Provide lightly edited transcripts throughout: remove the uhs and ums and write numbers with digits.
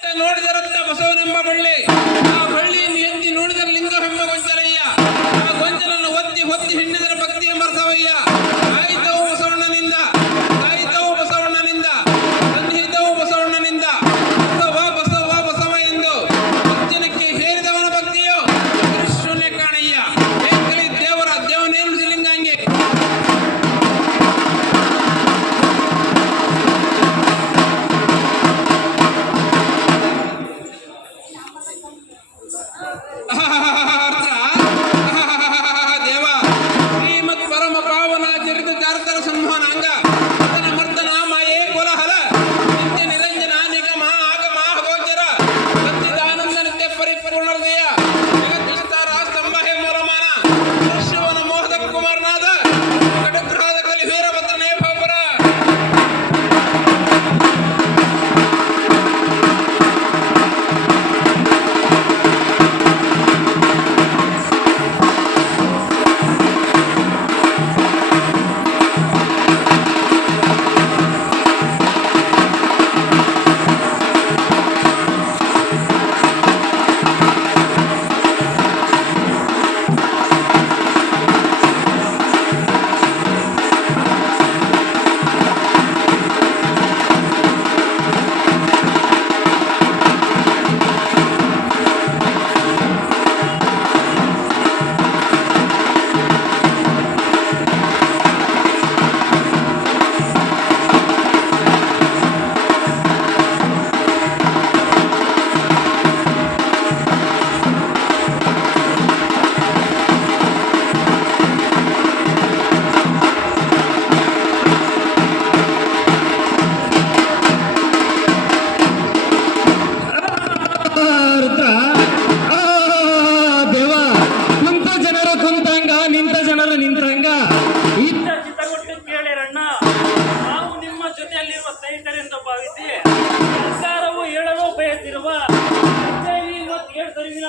ನೋಡಿದರಂತ ಬಸವನೆಂಬ ಬಳ್ಳಿ, ಆ ಬಳ್ಳಿಯನ್ನು ಎತ್ತಿ ನೋಡಿದ ಲಿಂಗವೆಂಬ ಗೊಂಚಲಯ್ಯ, ಆ ಗೊಂಚಲನ್ನು ಒತ್ತಿ ಹೊತ್ತಿ ಹಿಂಡಿದರ ಭಕ್ತಿ ಎಂಬ ಬಸವಯ್ಯ. ಆಯಿತವು ಬಸವಣ್ಣನಿಂದ, ಕಾಯಿತವು ಬಸವಣ್ಣನಿಂದ, ಸನ್ನಿಹಿತವು ಬಸವಣ್ಣನಿಂದ, ಬಸವ ಬಸವ ಬಸವ ಎಂದು ವಚನಕ್ಕೆ ಹೇರಿದವನ ಭಕ್ತಿಯು ಶೂನ್ಯ ಕಾಣಯ್ಯ. ಏಕಲಿ ದೇವರ ದೇವನೇನು ಲಿಂಗಾಂಗಿ. ದೇವ ಶ್ರೀಮತ್ ಪರಮ ಪಾವನ ಚರಿತ ಚಾರಿತರ ಸಂಹಾನಾಂಗ ಮದನ ಮರ್ದನ ಮಾಯೇ ಕೋಲಾಹಲ ನಿತ್ಯ ನಿರಂಜನ ನಿಗಮ ಆಗಮ ಗೋಚರ ಸಚ್ಚಿದಾನಂದ ನಿತ್ಯ ಪರಿಪೂರ್ಣ ಹೃದಯ ಜಗದ್ವಿಸ್ತಾರ ಸ್ತಂಭ ಹೇ ಮೂಲಮಾನ ಶಿವನ ಮೋಹದ ಕುಮಾರನಾದ ಕಟಗ್ರಹದ ಕಲಿ ವೀರಭದ್ರನೇ ಬಾಬರ.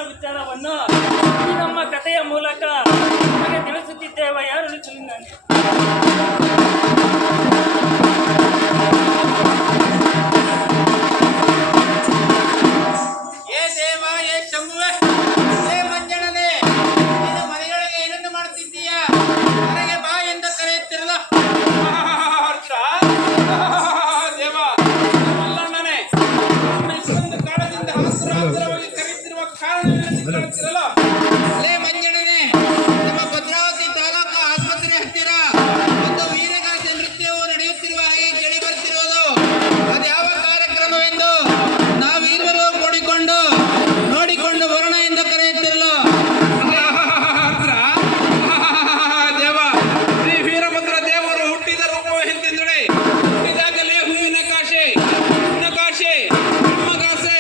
ವಿಚಾರವನ್ನು ನಮ್ಮ ಕಥೆಯ ಮೂಲಕ ನಮಗೆ ತಿಳಿಸುತ್ತಿದ್ದೇವ. ಯಾರು ನಿಜಲಿಂಗಾಂಗಿ? ಏ ದೇವ, ಏ ಶಂಭುವೆ, ಏ ಮಂಜಣ್ಣನೇ, ನೀನು ಮನೆಯೊಳಗೆ ಏನನ್ನು ಮಾಡುತ್ತಿದ್ದೀಯ? ನನಗೆ ಬಾ ಎಂದು ಕರೆಯುತ್ತಿರಲ್ಲ. ದೇವ ಮಲ್ಲಣ್ಣನೇ, ಇಷ್ಟೊಂದು ಕಾಲದಿಂದ ಹತ್ತಿರವಾಗಿ ಕರೆಯುತ್ತಿರುವ ಕಾರಣವನ್ನು ಕಾಣುತ್ತಿರಲ್ಲ. ಲೇ ಮಂಜಣ್ಣನೇ, ನಮ್ಮ ಭದ್ರಾವತಿ ತಾಲೂಕು ಆಸ್ಪತ್ರೆ ಹತ್ತಿರ ಒಂದು ವೀರಗಾಸೆ ನೃತ್ಯವು ನಡೆಯುತ್ತಿರುವ ಹಾಗೆ ಕೇಳಿ ಬರ್ತಿರುವುದು. ಅದ್ಯಾವ ಕಾರ್ಯಕ್ರಮವೆಂದು ನಾವಿರುವರು ನೋಡಿಕೊಂಡು ಬರೋಣ ಎಂದು ಕರೆಯುತ್ತಿರಲ್ಲ. ದೇವ, ಶ್ರೀ ವೀರಭದ್ರ ದೇವರು ಹುಟ್ಟಿದ ರೂಪವು ಎಂತೆಂದರೆ ಹುಟ್ಟಿದಾಗಲೇ ಹೂವಿನ ಕಾಶೆ, ಬ್ರಹ್ಮಗಾಸೆ,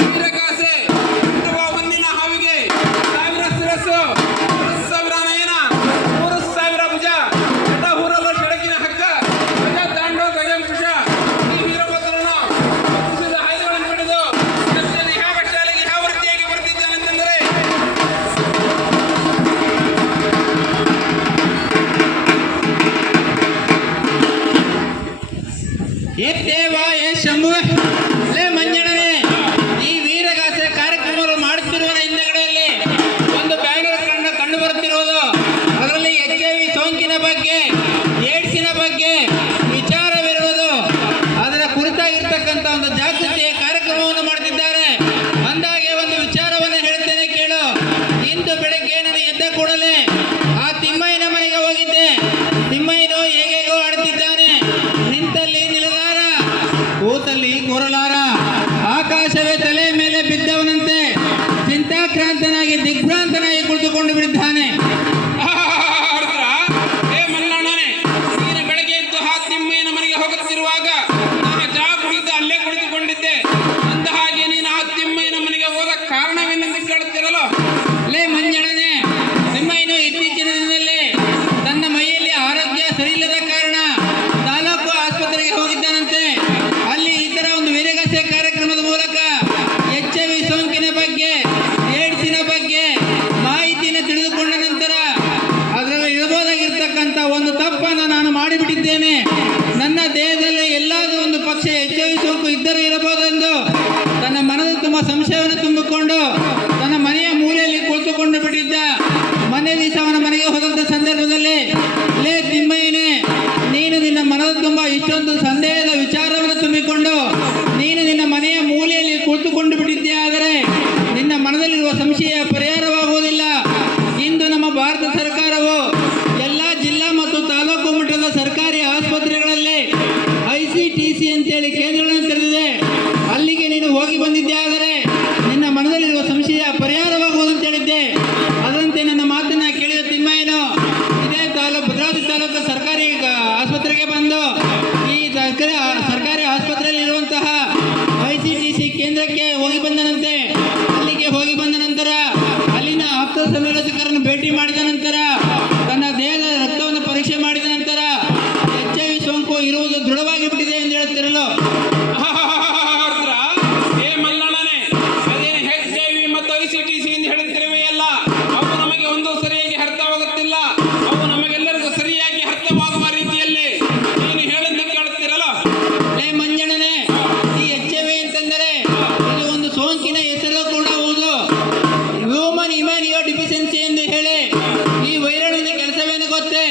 ವೀರಗಾಸೆ, ಹುಟ್ಟುವ ಮಣ್ಣಿನ ಹಾವಿಗೆ 1000 ಶಿರಸ್ಸು, 10,000 ನಯನ, 3,000 ಭುಜ, ಎಡ ಊರಲು ಸೆಡಗಿನ ಹಗ್ಗ, ಗಜ ದಾಂಡೋ ಗಜಂಕುಶ. ಈ ವೀರಭದ್ರನು ಹುಟ್ಟಿಸಿದ ಆಯುಧಗಳನ್ನು ಹಿಡಿದು ಜಗತ್ತಿನಲ್ಲಿ ಯಾವ ಶಾಲೆಗೆ ಯಾವ ರೀತಿಯಾಗಿ ಬರ್ತಿದ್ದಾನೆಂದರೆ ಏ ದೇವ, ಏ ಶಂಭುವೆ, ಲೇ ಮಂಜಣ್ಣನೇ, ಈ ವೀರಗಾಸೆ ಕಾರ್ಯಕ್ರಮಗಳು ಮಾಡುತ್ತಿರುವ ಹಿಂದಗಡೆಯಲ್ಲಿ ಒಂದು ಬ್ಯಾನರ್ ಕಂಡು ಬರುತ್ತಿರುವುದು. ಅದರಲ್ಲಿ HIV ಸೋಂಕಿನ ಬಗ್ಗೆ, ಏಡ್ಸಿನ ಬಗ್ಗೆ ವಿಚಾರವಿರುವುದು. ಅದರ ಕುರಿತಾಗಿರ್ತಕ್ಕಂಥ ಒಂದು ಜಾಗೃತಿಯ ಕಾರ್ಯಕ್ರಮವನ್ನು ಮಾಡುತ್ತಿದ್ದಾರೆ. ಅಂದಾಗೆ ಒಂದು ವಿಚಾರವನ್ನು ಹೇಳ್ತೇನೆ ಕೇಳು. ಇಂದು ಬೆಳಗ್ಗೆ ನಾನು ಎದ್ದ ಕೂಡಲೇ ಆ ತಿಮ್ಮಯ್ಯನ ಮನೆಗೆ ಹೋಗಿದ್ದೆ. ತಿಮ್ಮಯ್ಯನು ಹೇಗೇಗೋ ಆಡುತ್ತಿದ್ದಾನೆ. ನಿಂತಲ್ಲಿ ನಿಲ್ಲಲಾರ, ಕೂತಲ್ಲಿ ಕೂರಲಾರ, ಆಕಾಶವೇ ತಲೆ ಮೇಲೆ ಬಿದ್ದವನಂತೆ ಚಿಂತಾಕ್ರಾಂತನಾಗಿ ದಿಗ್ಭ್ರಾಂತನಾಗಿ ಕುಳಿತುಕೊಂಡು ಬಿಟ್ಟಿದ್ದಾನೆ. ಏ ಮಲ್ಲಣ್ಣನೇ, ನೀನು ಬೆಳಗ್ಗೆ ಎದ್ದು ಆ ತಿಮ್ಮಯ್ಯನ ಮನೆಗೆ ಹೋಗುತ್ತಿರುವಾಗ ನಾ ಚಾ ಕುಡಿದು ಅಲ್ಲೇ ಕುಳಿತುಕೊಂಡಿದ್ದೆ. ಅಂದ ಹಾಗೆ ನೀನು ಆ ತಿಮ್ಮಯ್ಯನ ಮನೆಗೆ ಹೋದ ಕಾರಣವೇನೆಂದು ಕೇಳುತ್ತಿರಲು. ಲೇ ಮಂಜಣ್ಣನೇ, ತಿಮ್ಮಯ್ಯನು ಇತ್ತೀಚಿನ ದಿನದಲ್ಲಿ ತನ್ನ ಮೈಯಲ್ಲಿ ಆರೋಗ್ಯ ಸರಿಯಿಲ್ಲದ ಕಾರಣ ತಾಲೂಕು ಆಸ್ಪತ್ರೆಗೆ ಹೋಗಿದ್ದಾನಂತೆ. ಅಲ್ಲಿ ಈ ತರ ಒಂದು ವೀರಗಾಸೆ ಕಾರ್ಯಕ್ರಮದ ಮೂಲಕ HIV ಸೋಂಕಿನ ಬಗ್ಗೆ, ಏಡ್ಸಿನ ಬಗ್ಗೆ ಮಾಹಿತಿಯನ್ನು ತಿಳಿದುಕೊಂಡ ನಂತರ ಸಂಶಯವನ್ನು ತುಂಬಿಕೊಂಡು ತನ್ನ ಮನೆಯ ಮೂಲೆಯಲ್ಲಿ ಕುಳಿತುಕೊಂಡು ಬಿಟ್ಟಿದ್ದ. ಮನೆ ದಿವಸ ಅವನ ಮನೆಗೆ ಹೋದಂಥ ಸಂದರ್ಭದಲ್ಲಿ, ಲೇ ತಿಮ್ಮಯ್ಯನೇ, ನೀನು ನಿನ್ನ ಮನದ ತುಂಬ ಇಷ್ಟೊಂದು ಸಂದೇಹದ ವಿಚಾರವನ್ನು ತುಂಬಿಕೊಂಡು ನೀನು ನಿನ್ನ ಮನೆಯ ಮೂಲೆಯಲ್ಲಿ ಕುಳಿತುಕೊಂಡು ಬಿಟ್ಟಿದ್ದೆ. ಆದರೆ ನಿನ್ನ ಮನದಲ್ಲಿರುವ ಸಂಶಯ ಪರಿಹಾರವಾಗುವುದಿಲ್ಲ. ಇಂದು ನಮ್ಮ ಭಾರತ ಸರ್ಕಾರವು ಎಲ್ಲ ಜಿಲ್ಲಾ ಮತ್ತು ತಾಲೂಕು ಮಟ್ಟದ ಸರ್ಕಾರಿ ಆಸ್ಪತ್ರೆಗಳಲ್ಲಿ ICTC ಅಂತೇಳಿ ಕೇಂದ್ರಗಳನ್ನು ತೆರೆದಿದೆ. ಅಲ್ಲಿಗೆ ನೀನು ಹೋಗಿ ಬಂದಿದ್ದೆ. ಆದರೆ ನಿನ್ನ ಮನದಲ್ಲಿರುವ ಸಂಶಯ ಪರಿಹಾರವಾಗುವುದು ಅಂತ ಹೇಳಿದ್ದೆ. ಅದರಂತೆ ನನ್ನ ಮಾತನ್ನ ಕೇಳಿದ ತಿಮ್ಮಯ್ಯನು ಇದೇ ಭದ್ರಾವತಿ ತಾಲೂಕು ಸರ್ಕಾರಿ ಆಸ್ಪತ್ರೆಗೆ ಬಂದು ಈ ಸರ್ಕಾರಿ ಆಸ್ಪತ್ರೆಯಲ್ಲಿರುವಂತಹ ICTC ಕೇಂದ್ರಕ್ಕೆ ಹೋಗಿ ಬಂದನಂತೆ. ಅಲ್ಲಿಗೆ ಹೋಗಿ ಬಂದ ನಂತರ ಅಲ್ಲಿನ ಆಪ್ತ ಸಮಾಲೋಚಕರನ್ನು ಭೇಟಿ ಮಾಡಿದ ನಂತರ ತನ್ನ ದೇಹದ ರಕ್ತವನ್ನು ಪರೀಕ್ಷೆ ಮಾಡಿದ ನಂತರ HIV ಸೋಂಕು ಇರುವುದು ದೃಢವಾಗಿ ಬಿಟ್ಟಿದೆ ಎಂದು ಹೇಳುತ್ತಿರಲು, ಏ ಮಲ್ಲಣ್ಣನೇ, ಅದೇನು HIV ಮತ್ತು ICTC ಎಂದು ಹೇಳುತ್ತಿರುವೆಯಲ್ಲ, ಅವು ನಮಗೆ ಒಂದು ಸರಿಯಾಗಿ ಅರ್ಥವಾಗುತ್ತಿಲ್ಲ. ಅವು ನಮಗೆಲ್ಲರಿಗೂ ಸರಿಯಾಗಿ ಅರ್ಥವಾಗುವ ರೀತಿಯಲ್ಲಿ ನೀನು ಹೇಳಿದ್ದು ಕೇಳುತ್ತಿರಲ್ಲ. ಲೇ ಮಂಜಣ್ಣನೇ, ಈ HIV ಅಂತಂದರೆ ಇದು ಒಂದು ಸೋಂಕಿನ ಹೆಸರು ಕೂಡ ಹೌದು. ಹ್ಯೂಮನ್ ಇಮ್ಯುನೋ ಡಿಫಿಷಿಯನ್ಸಿ ಎಂದು ಹೇಳಿ ಈ ವೈರಾಣುವಿನ ಕೆಲಸವೇನು ಗೊತ್ತೇ?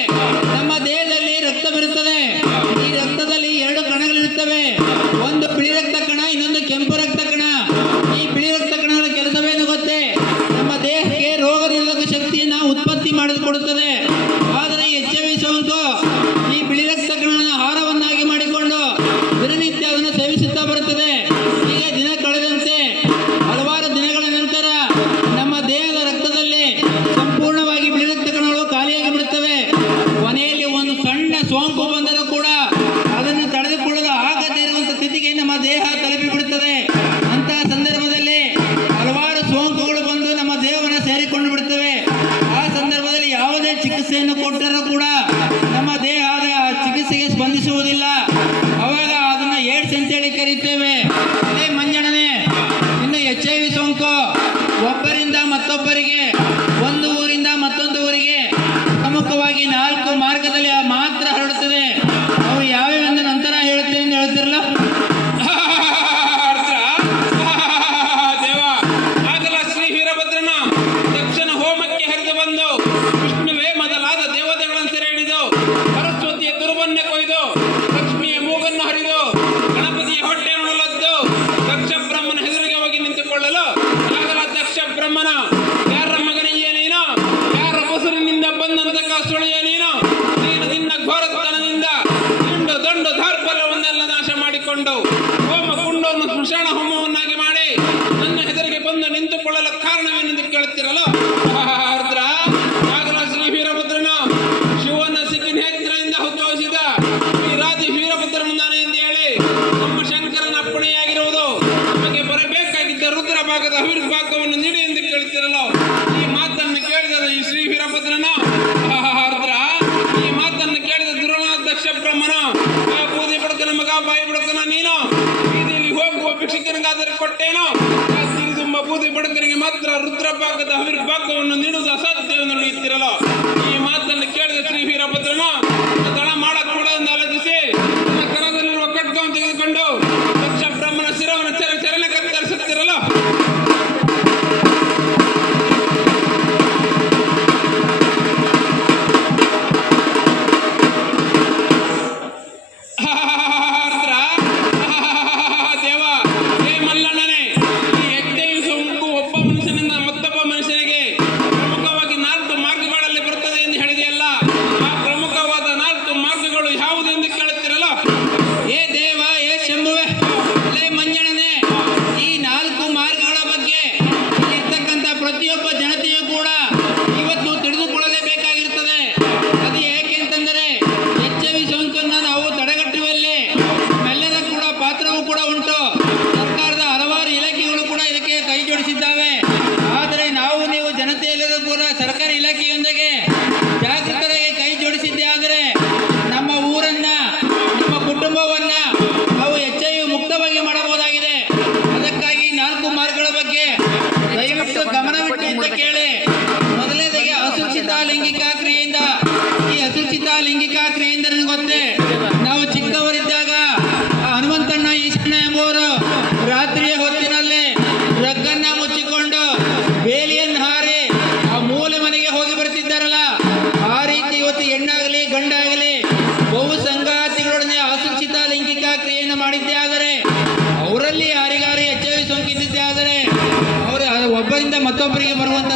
ನಮ್ಮ ದೇಹದಲ್ಲಿ ರಕ್ತ ಬರುತ್ತದೆ. ಈ ರಕ್ತದಲ್ಲಿ 2 ಕಣಗಳಿರುತ್ತವೆ. ಒಂದು ಬಿಳಿ ರಕ್ತ ಕಣ, ಇನ್ನೊಂದು ಕೆಂಪು ರಕ್ತ ಕಣ. ಈ ಬಿಳಿ ರಕ್ತ ಕಣಗಳ ಕೆಲಸವೇನು ಗೊತ್ತೇ? ನಮ್ಮ ದೇಹಕ್ಕೆ ರೋಗ ನಿರೋಧಕ ಶಕ್ತಿಯನ್ನು ಉತ್ಪತ್ತಿ ಮಾಡಿಕೊಡುತ್ತದೆ. ಆದರೆ HIV ಸೋಂಕು ಈ ಬಿಳಿ ರಕ್ತ ಕಣಗಳನ್ನು ಆಹಾರವನ್ನಾಗಿ ಮಾಡಿಕೊಂಡು ದಿನನಿತ್ಯ ಅದನ್ನು ಸೇವಿಸುತ್ತಾ ಬರುತ್ತದೆ. ಹೀಗೆ ದಿನ ಕಳೆದಂತೆ ಹಲವಾರು ದಿನಗಳ ನಂತರ ನಮ್ಮ ದೇಹದ ರಕ್ತದಲ್ಲಿ ಸಂಪೂರ್ಣವಾಗಿ ಬಿಳಿ ರಕ್ತ ಕಣಗಳು ಖಾಲಿಯಾಗಿ ಬಿಡುತ್ತವೆ. ಕೊನೆಯಲ್ಲಿ ಒಂದು ಸಣ್ಣ ಸೋಂಕು ಬಂದರೂ ಕೂಡ ಅದನ್ನು ತಡೆದುಕೊಳ್ಳಲು ಆಗದೇ ಇರುವಂತಹ ಸ್ಥಿತಿಗೆ ನಮ್ಮ ದೇಹ ತಲುಪಿ ಬಿಡುತ್ತದೆ. ಅಂತಹ ಸಂದರ್ಭದಲ್ಲಿ ಹಲವಾರು ಸೋಂಕುಗಳು ಬಂದು ನಮ್ಮ ದೇಹವನ್ನು ಸೇರಿಕೊಂಡು ಬಿಡುತ್ತವೆ. ಆ ಸಂದರ್ಭದಲ್ಲಿ ಯಾವುದೇ ಚಿಕಿತ್ಸೆಯನ್ನು ಕೊಟ್ಟರೂ ಕೂಡ ನಮ್ಮ ದೇಹ ಚಿಕಿತ್ಸೆಗೆ ಸ್ಪಂದಿಸುವುದಿಲ್ಲ. ಅವಾಗ ಅದನ್ನು ಏಡ್ಸ್ ಅಂತೇಳಿ ಕರೀತೇವೆ. ಅದೇ ಮಂಜಣ್ಣನೇ, ಇನ್ನು HIV ಸೋಂಕು ಒಬ್ಬರಿಂದ ಮತ್ತೊಬ್ಬರಿಗೆ, ಒಂದು ಊರಿಂದ ಮತ್ತೊಂದು ಊರಿಗೆ ಪ್ರಮುಖವಾಗಿ 4 ಮಾರ್ಗದಲ್ಲಿ ಮಾತ್ರ ಹರಡುತ್ತದೆ. ಅವು ಯಾವ್ಯಾವೆಂದು ನಂತರ ಹೇಳುತ್ತೇನೆ ಎಂದು ಹೇಳ್ತಿರಲ್ಲ. ದೇವ, ಆಗಲ ಶ್ರೀ ವೀರಭದ್ರನ ತಕ್ಷಣ ಹೋಮಕ್ಕೆ ಹರಿದು ಬಂದು ವಿಷ್ಣುವೇ ಮೊದಲಾದ ದೇವತೆಗಳನ್ನು ಸೆರೆ ಹಿಡಿದು ಸರಸ್ವತಿಯ ದುರ್ಬನ್ನೆ ಕೊಯ್ದು ಲಕ್ಷ್ಮಿಯ ಮೂಗನ್ನು ಹರಿದು ಗಣಪತಿಯ ಹೊಟ್ಟೆಯನ್ನು ಲದ್ದು ದಕ್ಷ ಬ್ರಹ್ಮನ ಎದುರಿಗೆ ಹೋಗಿ ನಿಂತುಕೊಳ್ಳಲು, ಆಗಲ ದಕ್ಷ ಬ್ರಹ್ಮನ ಯಾರ ಮಗನಿಗೆ ನೀನು, ಯಾರ ಮೊಸರಿನಿಂದ ಬಂದಂತಕ್ಕ ಸುಳಿಯ ನೀನು ನಿನ್ನ ಘೋರತನದಿಂದ ದಂಡು ದಾರ್ಪಲ್ಯವನ್ನೆಲ್ಲ ನಾಶ ಮಾಡಿಕೊಂಡು ಹೋಮ ಕುಂಡವನ್ನು ಸ್ಮಶಾನ ಹೋಮವನ್ನಾಗಿ ಮಾಡಿ ನನ್ನ ಹೆದರಿಗೆ ಬಂದು ನಿಂತುಕೊಳ್ಳಲು ಕಾರಣವೇನೆಂದು ಕೇಳುತ್ತಿರಲು, ಆಗಲ ಶ್ರೀ ವೀರಭದ್ರನ ಶಿವನ ಸಿಕ್ಕಿ ನೇತ್ರದಿಂದ ಉದ್ಭವಿಸಿದ ಈ ರಾಜ ವೀರಭದ್ರನು ನಾನು ಎಂದು ಹೇಳಿ ನಮ್ಮ ಶಂಕರನ ಅಪ್ಪಣೆಯಾಗಿರುವುದು. ನಮಗೆ ಬರಬೇಕಾಗಿದ್ದ ರುದ್ರ ಭಾಗದ ಅವಿರ್ಭಾಗವನ್ನು ನೀಡಿ ಎಂದು ಕೇಳುತ್ತಿರಲು, ಈ ಮಾತನ್ನು ಕೇಳಿದ ಈ ಶ್ರೀ ವೀರಭದ್ರನ ಈ ಮಾತನ್ನು ಕೇಳಿದ ದುರ್ನಾಥ ದಕ್ಷ ಬ್ರಹ್ಮನ ಬೂದಿ ಬಡಕನ ಮಗ, ಬಾಯಿ ಬಡಕನ ನೀನು ಬೀದಿಯಲ್ಲಿ ಹೋಗುವ ಭಿಕ್ಷುಕನಿಗಾದರೆ ಕೊಟ್ಟೇನೋ, ತುಂಬ ಬೂದಿ ಬಡಕನಿಗೆ ಮಾತ್ರ ರುದ್ರ ಭಾಗದ ಅವಿರ್ಭಾಗವನ್ನು ನೀಡುವುದು ಅಸಾಧ್ಯವನ್ನು ನುಡಿಯುತ್ತಿರಲು, ಈ ಮಾತನ್ನು ಕೇಳಿದ ಶ್ರೀ ವೀರಭದ್ರನು ದಳ ಮಾಡಕೂಡದೆಂದು ಆಲೋಚಿಸಿ ತನ್ನ ಕರದಲ್ಲಿರುವ ಖಡ್ಗವನ್ನು ತೆಗೆದುಕೊಂಡು ದಕ್ಷ ಬ್ರಹ್ಮನ ಶಿರವನ್ನು ಚರಣ ಕತ್ತರಿಸುತ್ತಿರಲು, ದೇವ, ಹೇ ಮಲ್ಲಣ್ಣನೇ, ಈ HIV ಸೋಂಕು ಒಬ್ಬ ಮನುಷ್ಯನಿಂದ ಮತ್ತೊಬ್ಬ ಮನುಷ್ಯನಿಗೆ ಪ್ರಮುಖವಾಗಿ 4 ಮಾರ್ಗಗಳಲ್ಲಿ ಬರುತ್ತದೆ ಎಂದು ಹೇಳಿದೆಯಲ್ಲ. ಆ ಪ್ರಮುಖವಾದ ಮತ್ತೊಬ್ಬರಿಗೆ ಬರುವಂತ